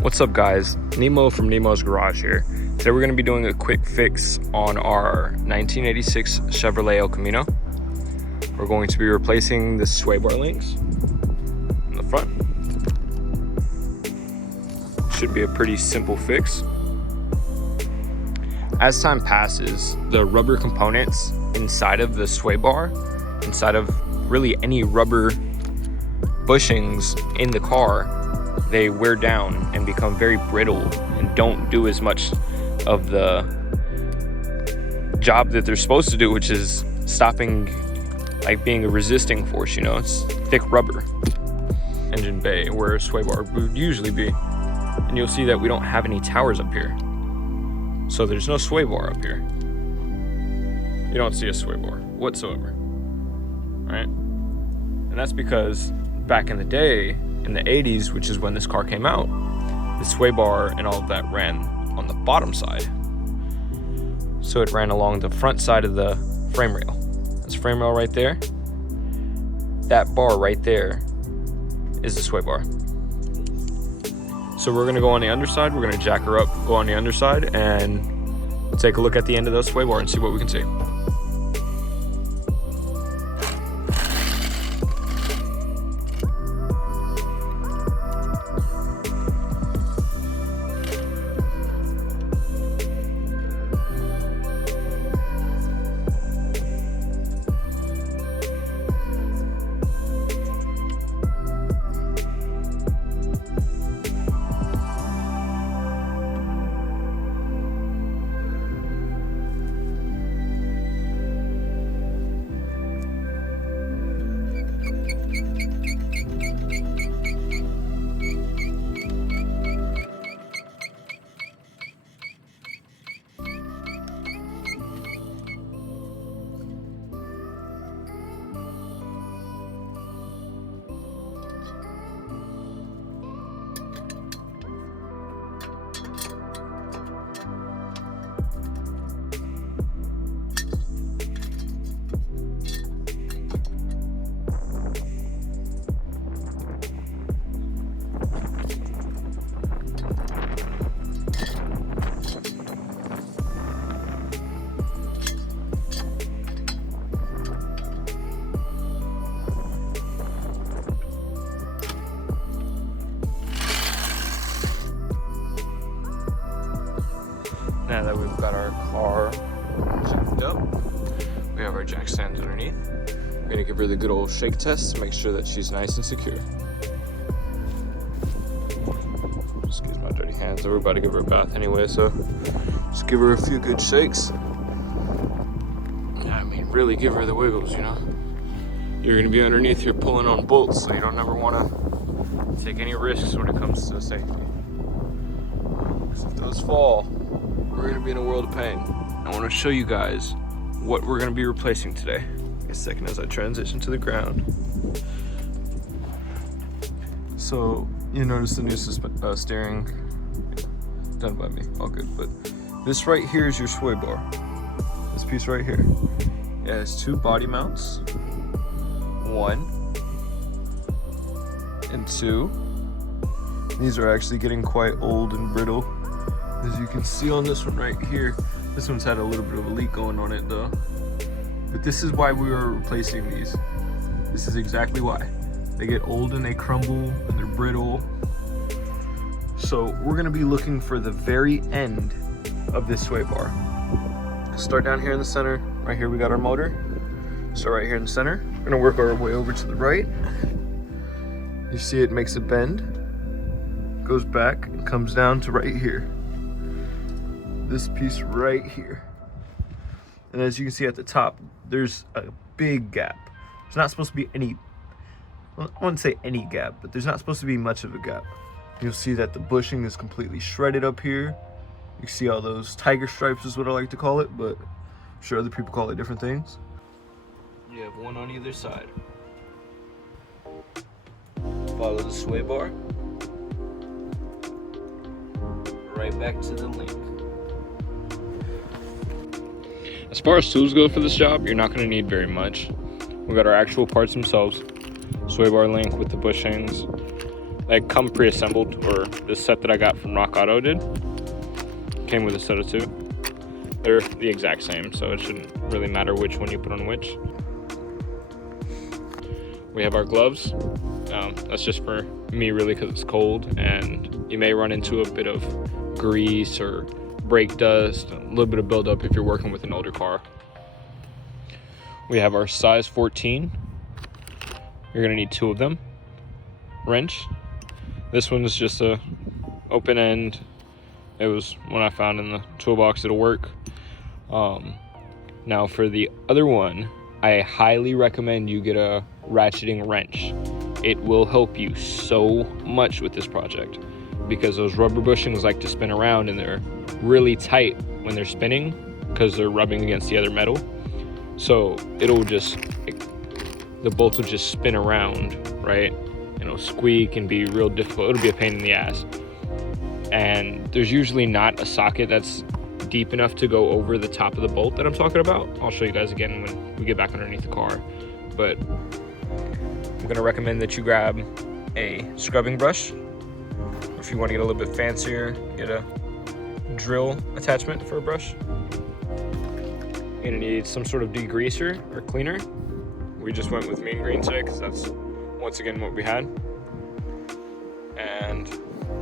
What's up guys, Nemo from Nemo's Garage here. Today we're going to be doing a quick fix on our 1986 Chevrolet El Camino. We're going to be replacing the sway bar links in the front. Should be a pretty simple fix. As time passes, the rubber components inside of the sway bar, inside of really any rubber bushings in the car, they wear down and become very brittle and don't do as much of the job that they're supposed to do, which is stopping, like being a resisting force, you know. It's thick rubber. Engine bay, where a sway bar would usually be. And you'll see that we don't have any towers up here. So there's no sway bar up here. You don't see a sway bar whatsoever, right? And that's because back in the day, in the 80s, which is when this car came out, the sway bar and all of that ran on the bottom side. So it ran along the front side of the frame rail. This frame rail right there, that bar right there is the sway bar. So we're gonna go on the underside, we're gonna jack her up, go on the underside, and take a look at the end of the sway bar and see what we can see. Now that we've got our car jacked up, we have our jack stands underneath. We're gonna give her the good old shake test to make sure that she's nice and secure. Excuse my dirty hands. We're about to give her a bath anyway, so just give her a few good shakes. I mean, really give her the wiggles, you know? You're gonna be underneath here pulling on bolts, so you don't ever wanna take any risks when it comes to safety. Because if those fall, we're gonna be in a world of pain. I wanna show you guys what we're gonna be replacing today. A second as I transition to the ground. So you notice the new steering, done by me, all good. But this right here is your sway bar. This piece right here. It has two body mounts, 1 and 2. These are actually getting quite old and brittle. As you can see on this one right here, this one's had a little bit of a leak going on it though. But this is why we were replacing these. This is exactly why. They get old and they crumble and they're brittle. So we're gonna be looking for the very end of this sway bar. Start down here in the center. Right here we got our motor. So right here in the center. We're gonna work our way over to the right. You see it makes a bend, goes back and comes down to right here. This piece right here. And as you can see at the top, there's a big gap. There's not supposed to be any, well, I wouldn't say any gap, but there's not supposed to be much of a gap. You'll see that the bushing is completely shredded up here. You see all those tiger stripes is what I like to call it, but I'm sure other people call it different things. You have one on either side. Follow the sway bar. Right back to the link. As far as tools go for this job, you're not going to need very much. We got our actual parts themselves, sway bar link with the bushings, like come pre-assembled, or the set that I got from Rock Auto did. Came with a set of 2. They're the exact same, so it shouldn't really matter which one you put on which. We have our gloves. That's just for me really because it's cold and you may run into a bit of grease or brake dust, a little bit of buildup if you're working with an older car. We have our size 14. You're gonna need 2 of them. Wrench. This one is just a open end. It was one I found in the toolbox. It'll work. Now for the other one, I highly recommend you get a ratcheting wrench. It will help you so much with this project because those rubber bushings like to spin around and they're really tight when they're spinning because they're rubbing against the other metal. So it'll just, the bolts will just spin around, right? And it'll squeak and be real difficult. It'll be a pain in the ass. And there's usually not a socket that's deep enough to go over the top of the bolt that I'm talking about. I'll show you guys again when we get back underneath the car. But I'm gonna recommend that you grab a scrubbing brush. If you want to get a little bit fancier, get a drill attachment for a brush. You're gonna need some sort of degreaser or cleaner. We just went with mean green today because that's once again what we had. And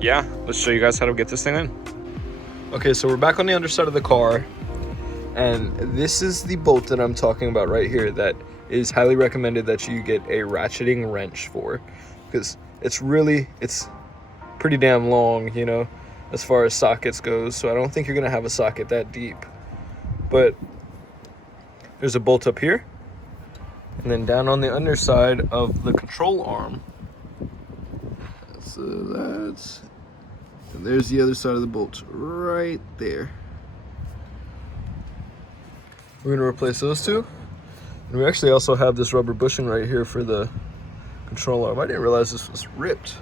yeah, let's show you guys how to get this thing in. Okay, so we're back on the underside of the car, and this is the bolt that I'm talking about right here that is highly recommended that you get a ratcheting wrench for, because it's pretty damn long, you know, as far as sockets goes. So I don't think you're gonna have a socket that deep, but there's a bolt up here, and then down on the underside of the control arm. So and there's the other side of the bolt right there. We're gonna replace those 2. And we actually also have this rubber bushing right here for the control arm. I didn't realize this was ripped.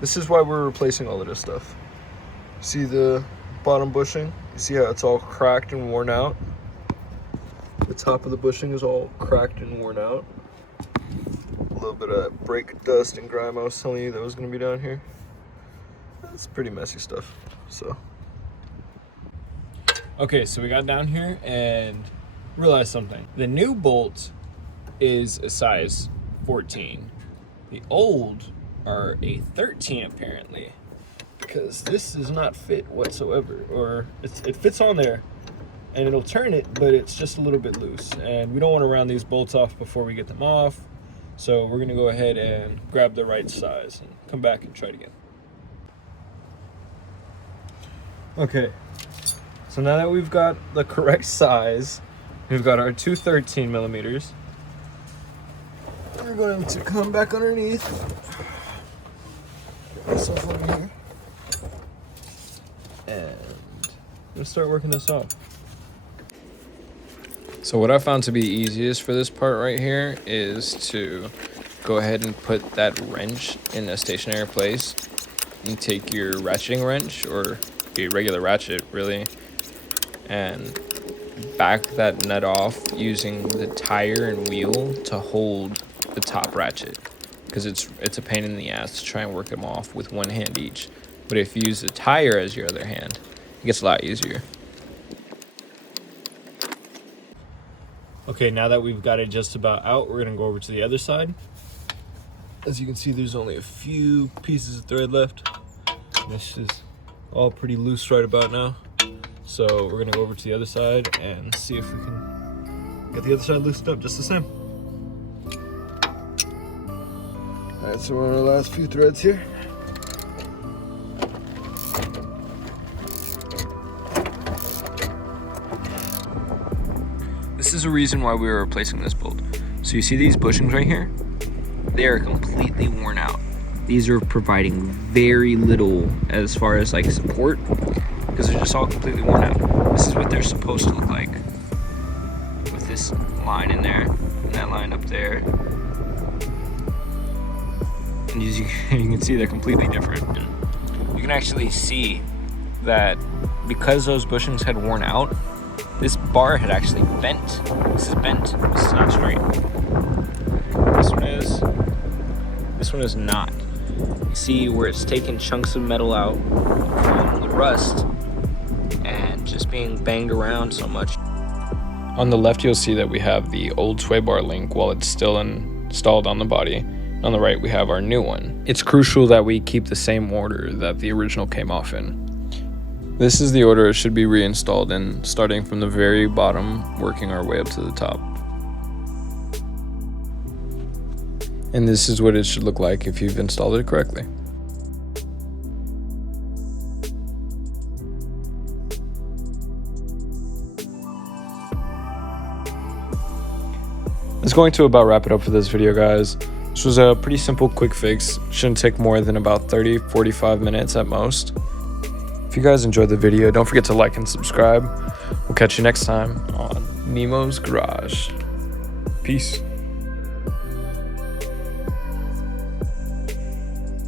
This is why we're replacing all of this stuff. See the bottom bushing? You see how it's all cracked and worn out? The top of the bushing is all cracked and worn out. A little bit of brake dust and grime I was telling you that was gonna be down here. It's pretty messy stuff, so. Okay, so we got down here and realized something. The new bolt is a size 14. The old are a 13 apparently, because this does not fit whatsoever, or it fits on there and it'll turn it, but it's just a little bit loose, and we don't want to round these bolts off before we get them off. So we're gonna go ahead and grab the right size and come back and try it again. Okay, so now that we've got the correct size, we've got our 2 13 millimeters. We're going to come back underneath. Get myself over here. And let's start working this off. So what I found to be easiest for this part right here is to go ahead and put that wrench in a stationary place and take your ratcheting wrench, or a regular ratchet really, and back that nut off using the tire and wheel to hold the top ratchet, because it's a pain in the ass to try and work them off with one hand each. But if you use the tire as your other hand, it gets a lot easier. Okay, now that we've got it just about out, we're gonna go over to the other side. As you can see, there's only a few pieces of thread left. This is all pretty loose right about now. So we're gonna go over to the other side and see if we can get the other side loosened up just the same. All right, so we're on our last few threads here. This is a reason why we were replacing this bolt. So you see these bushings right here? They are completely worn out. These are providing very little as far as like support, because they're just all completely worn out. This is what they're supposed to look like, with this line in there and that line up there. And as you can see, they're completely different. You can actually see that because those bushings had worn out, this bar had actually bent. This is bent, this is not straight. This one is not. You see where it's taking chunks of metal out from the rust and just being banged around so much. On the left, you'll see that we have the old sway bar link while it's still installed on the body. On the right, we have our new one. It's crucial that we keep the same order that the original came off in. This is the order it should be reinstalled in, starting from the very bottom, working our way up to the top. And this is what it should look like if you've installed it correctly. That's going to about wrap it up for this video, guys. This was a pretty simple quick fix. Shouldn't take more than about 30-45 minutes at most. If you guys enjoyed the video, don't forget to like and subscribe. We'll catch you next time on Nemo's Garage. Peace.